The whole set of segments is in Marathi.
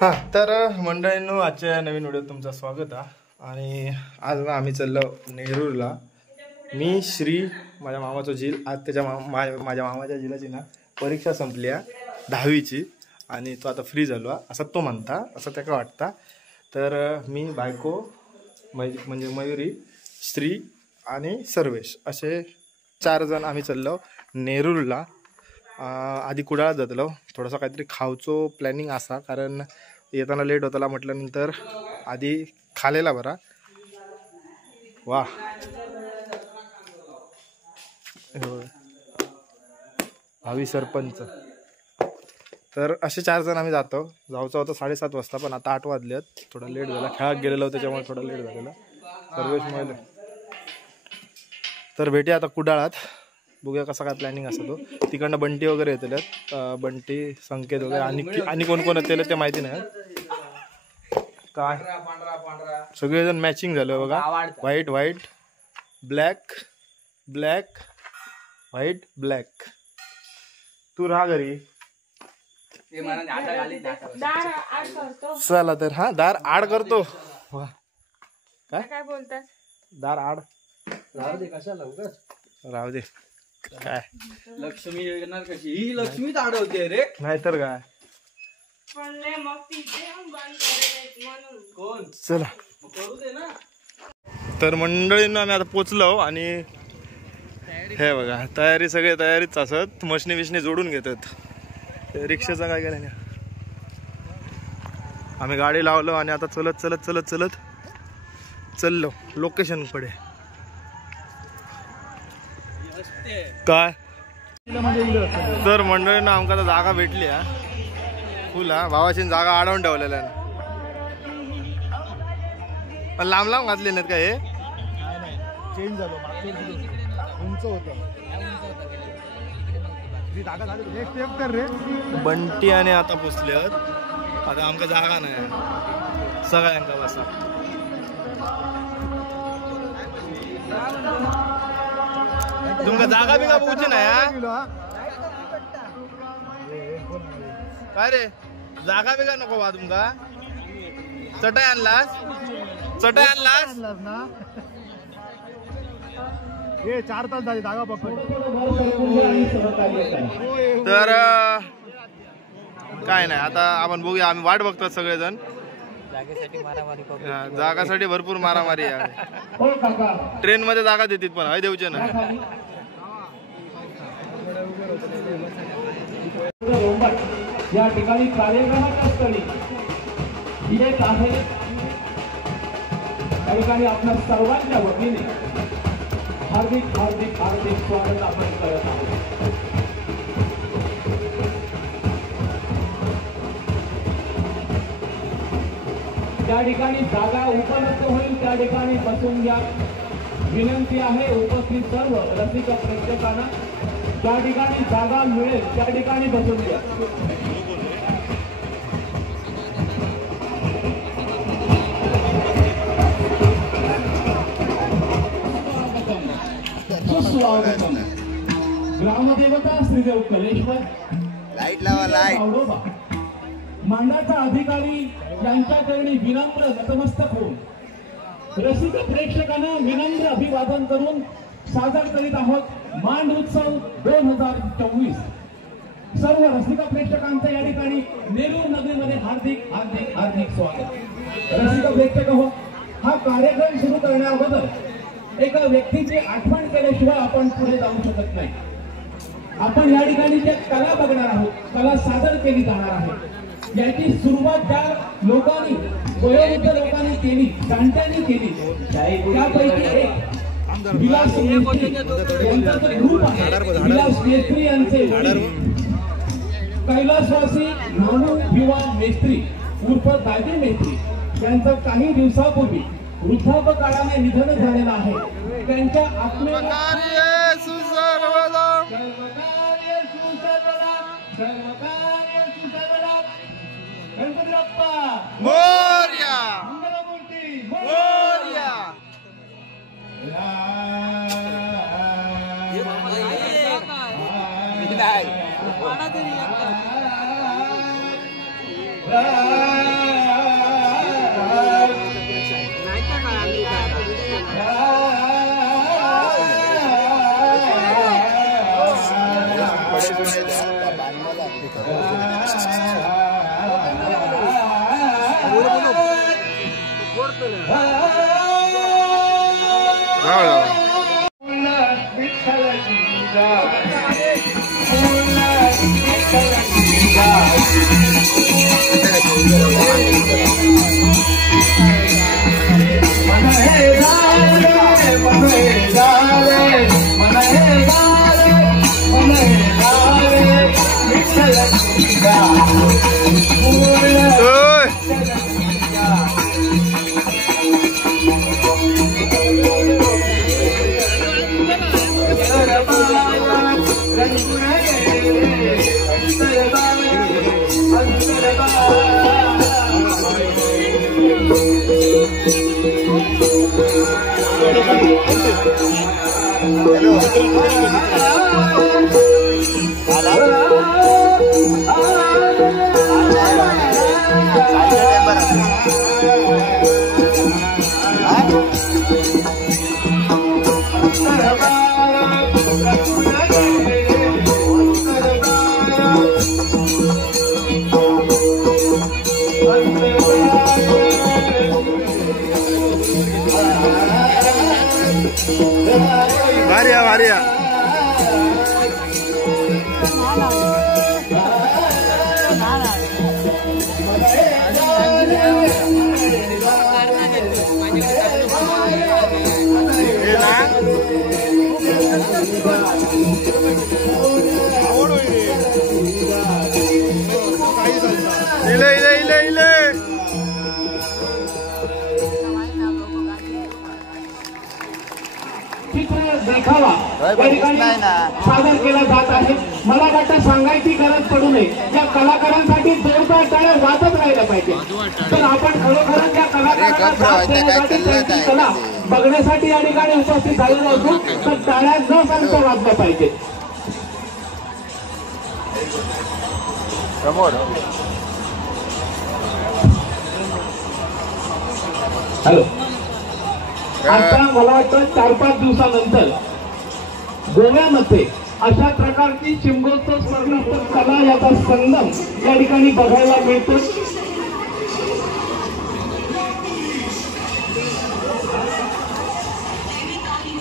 हां तर मंडळींनो, आजच्या नवीन व्हिडिओत तुमचं स्वागत आहे. आणि आज ना आम्ही चाललो नेरूरला. मी श्री, माझ्या मामाचा झील. आज त्याच्या माझ्या मामाच्या झिलाची ना परीक्षा संपली आहे 10वीची आणि तो आता फ्री झालो असं तो म्हणता, असं त्याला वाटता. तर मी, बायको म्हणजे मयुरी, श्री आणि सर्वेश असे 4 जण आम्ही चाललो नेरूरला. आधी कुडाळात जातलो, थोडासा काहीतरी खावचो प्लॅनिंग असा, कारण येताना लेट होताला म्हटल्यानंतर आधी खालेला बरा. वा भावी सरपंच. तर असे 4 जण आम्ही जायचं होतं 7:30 वाजता, पण आता 8 वाजलेत. थोडा लेट झाला, खेळात गेलेलो त्याच्यामुळे थोडा लेट झालेला. सर्वेश मिळाले तर भेटे आता कुडाळात. बघूया कसा काय प्लॅनिंग असतो तो. तिकडनं बंटी वगैरे येतलेत, बंटी, संकेत वगैरे, आणि कोण कोण येतले ते माहिती नाही. काय सगळेजण मॅचिंग झालं बघा. White white black black white black. तू राहा घरी. चला तर हा दार आड करतो. काय बोलतात? दार आड राहू दे, कशाला उगाच राहू दे. काय लक्ष्मी येणार कशी? ही लक्ष्मीच अडवते रे, नाहीतर काय. चला तर मंडळींना आम्ही आता पोचलो आणि हे बघा तयारी, सगळे तयारीच असत. मशनी विशनी जोडून घेतात. रिक्षाचा काय केलं नाही. आम्ही गाडी लावलो आणि आता चलत चलत चलत चलत चाललो लोकेशन कडे. काय तर मंडळींना आमका आता जागा भेटली आहे फुल. भावाची जागा अडवून ठेवलेला आहे, पण लांब लांब घातले नाहीत का? हे चेंज झालं, उंच होतं. बंटी आणि आता पोचले. आता आमका जागा नाही सगळ्यांका बसा. तुमका जागा बिगा पोहोची नाही काय रे? जागा बिगा नको बा तुमका? चटाई आणलास? चटाई आणलास ना? हे 4 तास झाले जागा पकड. तर काय नाही, आता आपण बघूया. आम्ही वाट बघतो सगळेजण. जागासाठी भरपूर मारामारी आहे. ट्रेन मध्ये जागा देतील पण हय देऊचे ना. या ठिकाणी कार्यक्रमाच्या स्थळी येत आहे. त्या ठिकाणी आपल्या सर्वांच्या वतीने हार्दिक हार्दिक हार्दिक स्वागत आपण करत आहोत. त्या ठिकाणी जागा उपलब्ध होईल त्या ठिकाणी बसून घ्या. विनंती आहे उपस्थित सर्व रसिक प्रेक्षकांना, ज्या ठिकाणी जागा मिळेल त्या ठिकाणी बसून घ्या. सुस्वागतम. ग्रामदेवता श्रीदेव कलेश्वर, लाईट लावा, लाईट. मांडाचा अधिकारी यांच्याकडे विनम्र नतमस्तक होऊन रसिक प्रेक्षकांना विनम्र अभिवादन करून सादर करीत आहोत मांड उत्सव 2024. सर्व रसिक प्रेक्षकांचं या ठिकाणी नेरूर नगरीमध्ये हार्दिक हार्दिक हार्दिक स्वागत. रसिक प्रेक्षक हो, हा कार्यक्रम सुरू करण्याबद्दल एका व्यक्तीची आठवण केल्याशिवाय आपण पुढे जाऊ शकत नाही. आपण या ठिकाणी जे कला बघणार आहोत, कला सादर केली जाणार आहे, याची सुरुवात ज्या लोकांनी, वयोवृद्ध लोकांनी केली, जाणत्यांनी केली, त्यापैकी एक विलास मेस्त्री यांचा जो ग्रुप आहे, विलास मेस्त्री यांचे कैलासवासी नानू भिवा मेस्त्री उर्फ दाजी मेस्त्री यांचं काही दिवसापूर्वी वृद्धापकाळाने निधन झालेलं आहे. त्यांच्या आत्मेला गणपती बाप्पा मोरया, मंगलमूर्ती मोरया. Yeah. भारिया भारिया इले इले इले इले चित्र देखावा या ठिकाणी सादर केला जात आहे. मला वाटतं सांगायची गरज पडू नये. या कलाकारांसाठी जोरदार टाळ्या वाजत राहिल्या पाहिजे. तर आपण खरोखर त्या कलाकारांना साथ देण्यासाठी त्यांची कला बघण्यासाठी या ठिकाणी उपस्थित झालेलो असू तर टाळ्या न सांगता वाजल्या पाहिजे. हॅलो, आता मला वाटतं 4-5 दिवसानंतर गोव्यामध्ये अशा प्रकारची शिमगोत्सव स्पर्धा कला याचा संगम या ठिकाणी बघायला मिळतो.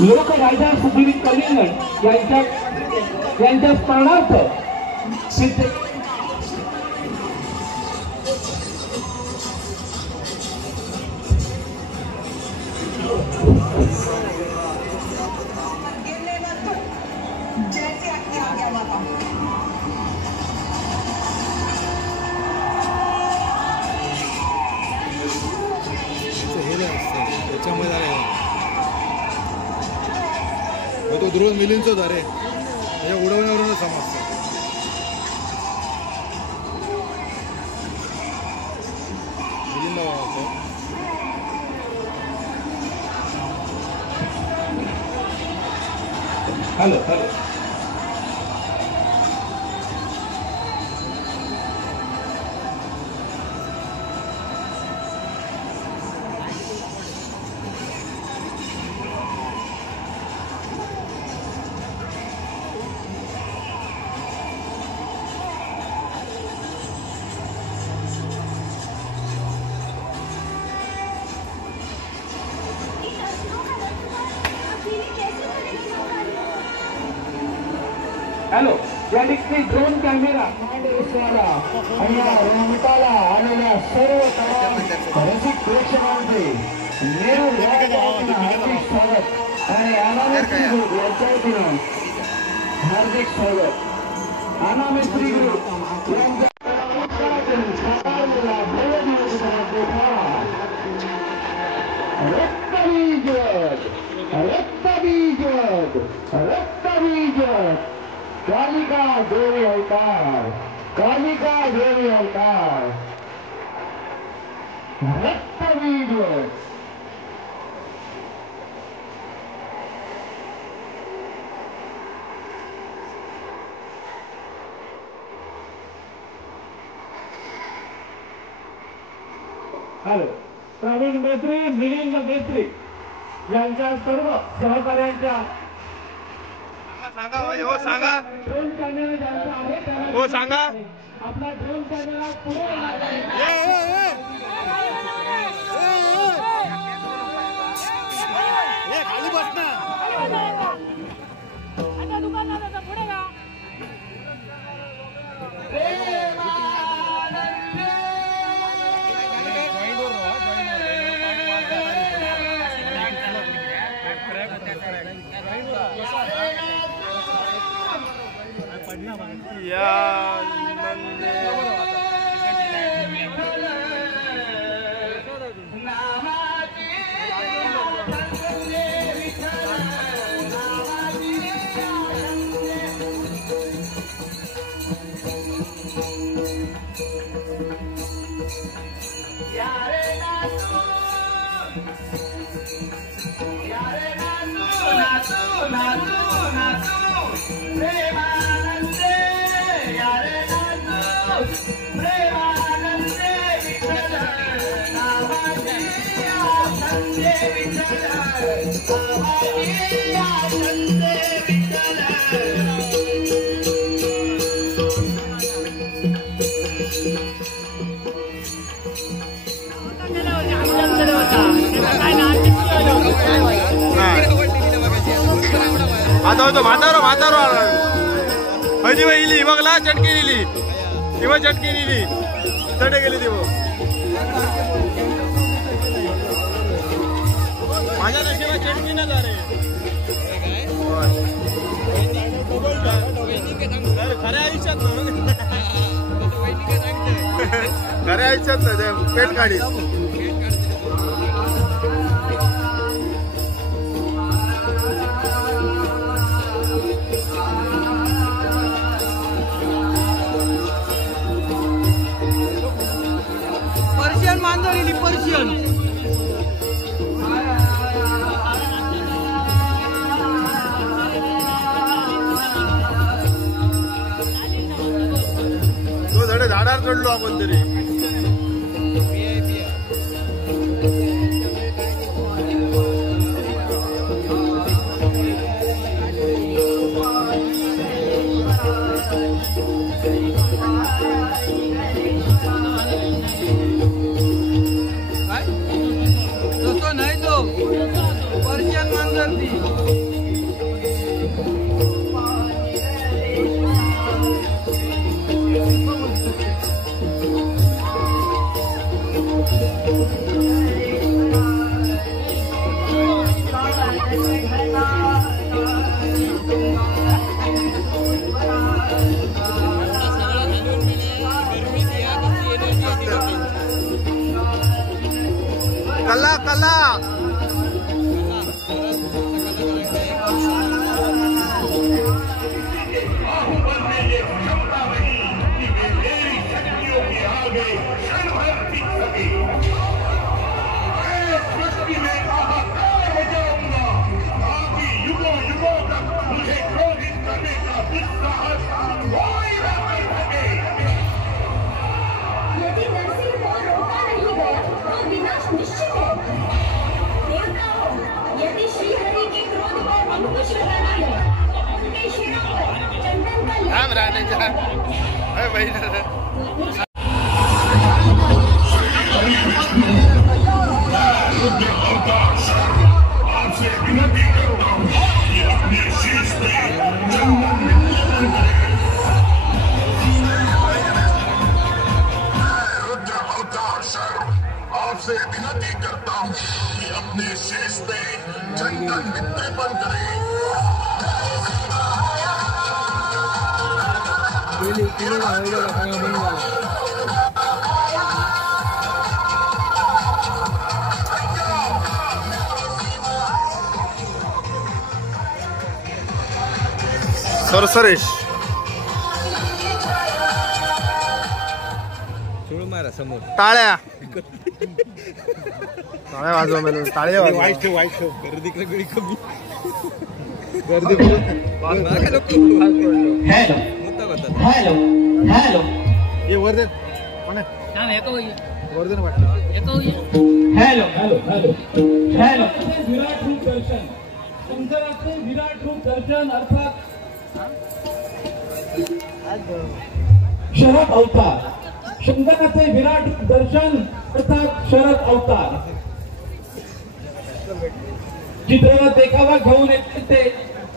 लोकराजा सुधीर कलिंगड यांच्या स्मरणार्थ तो द्रोण मिलिंदचो रे हे उडवण्यावरूनच समजतं. हॅलो हॅलो हॅलो, या ठिकाणी ड्रोन कॅमेरा आणि या रंगताला आलेल्या सर्व रसिक प्रेक्षकांचे नेहरू हार्दिक स्वागत आणि अनामिस्त्री ग्रुप यांच्या वतीनं हार्दिक स्वागत. अनामिस्त्री ग्रुप यांच्या रक्तबीज कालिका देवी अवतार, कालिका देवी अवतार, रक्तबीज. हॅलो, प्रवीण मेत्री, मिलिंद मेत्री यांच्या सर्व सहकार्यांच्या सांगा हो, सांगा ड्रोन कॅमेरा ज्यांचा आहे त्याला हो, सांगा आपला ड्रोन कॅमेरा पुढे खाली बस ना. आता होतो म्हातारो हजी इली बघला चटकी दिली किंवा चटकी दिली चटे गेली ती माझ्या नशिबा चटकी ना जा रे खऱ्या आयुष्यात खऱ्या आयुष्यात पेट काढी पर्शियन मांजर पर्शियन तो झाडे झाडावर चढलो आपण तरी तसं नाही तो पर्शियन मांजर ती कला कला यदि नरसिंह को रोका नहीं गया तो विनाश निश्चित है। देवताओं, यदि श्री हरि के क्रोध पर अंकुश लगाना है तो उनके शिरों पर चंदन का राम राणे जा भाई आपसे विनती करता हूँ कि अपने शीश पे चंदन विद्यमान करें। सरसरेश मारा समोर टाळ्या टाळ्या वाजवा मला टाळ्या वाजवा गर्दी वेळी कमी गर्दी हॅलो हॅलो हॅलो ये वर्धन कोण आहे वर्धन वाटलं हॅलो हॅलो हॅलो हॅलो विराट रूप दर्शन शंकराचे विराट रूप दर्शन अर्थात शरद अवतार शंकराचे विराट दर्शन अर्थात शरद अवतार चित्ररथ देखावा घेऊन येते ते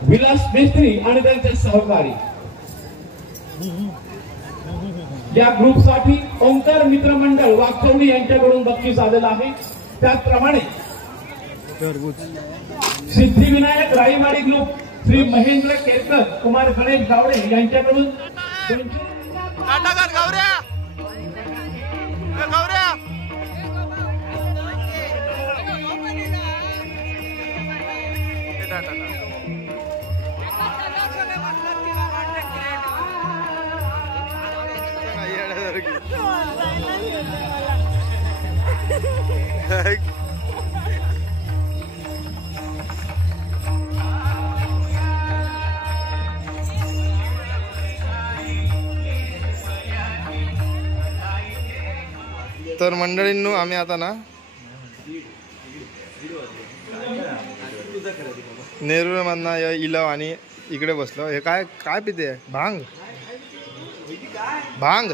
विलास मेस्त्री आणि त्यांचे सहकारी या ग्रुपसाठी ओंकार मित्रमंडळ वाकचौंडी यांच्याकडून बक्षीस आलेलं आहे। त्याचप्रमाणे सिद्धिविनायक राईवाडी ग्रुप श्री महेंद्र केरकर कुमार गणेश गावडे यांच्याकडून तर मंडळींनो आम्ही आता ना नेरूळ मधना इलो आणि इकडे बसलो। हे काय काय पिते भांग भांग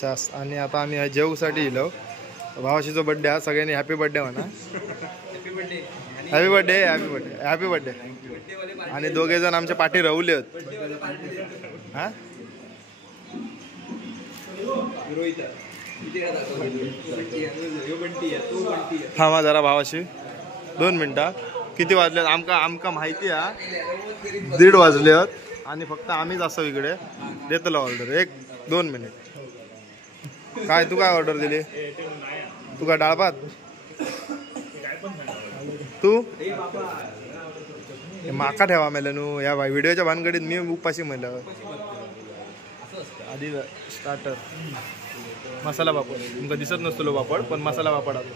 छास। आणि आता आम्ही जेवूसाठी इलो भावाशीचा बर्थडे हा, सगळ्यांनी हॅपी बर्थडे म्हणा. Happy birthday. Happy birthday happy birthday happy birthday. आणि दोघे जण आमच्या पाठी रवले आहेत. हा रोहित किती का दाखवलं? थांबा जरा भावाशी 2 मिनिटं. किती वाजले आमका माहिती आहे 1:30 वाजले आहेत आणि फक्त आम्हीच असं इकडे देतलो ऑर्डर. 1-2 मिनिट. काय तू काय ऑर्डर दिली? तू काय डाळ भात? तू माका ठेवा मेला नू या व्हिडिओच्या भानगडीत मी उपाशी म्हणलं. आधी स्टार्टर मसाला पापड तुमका दिसत नसतो पापड पण मसाला पापड आलो.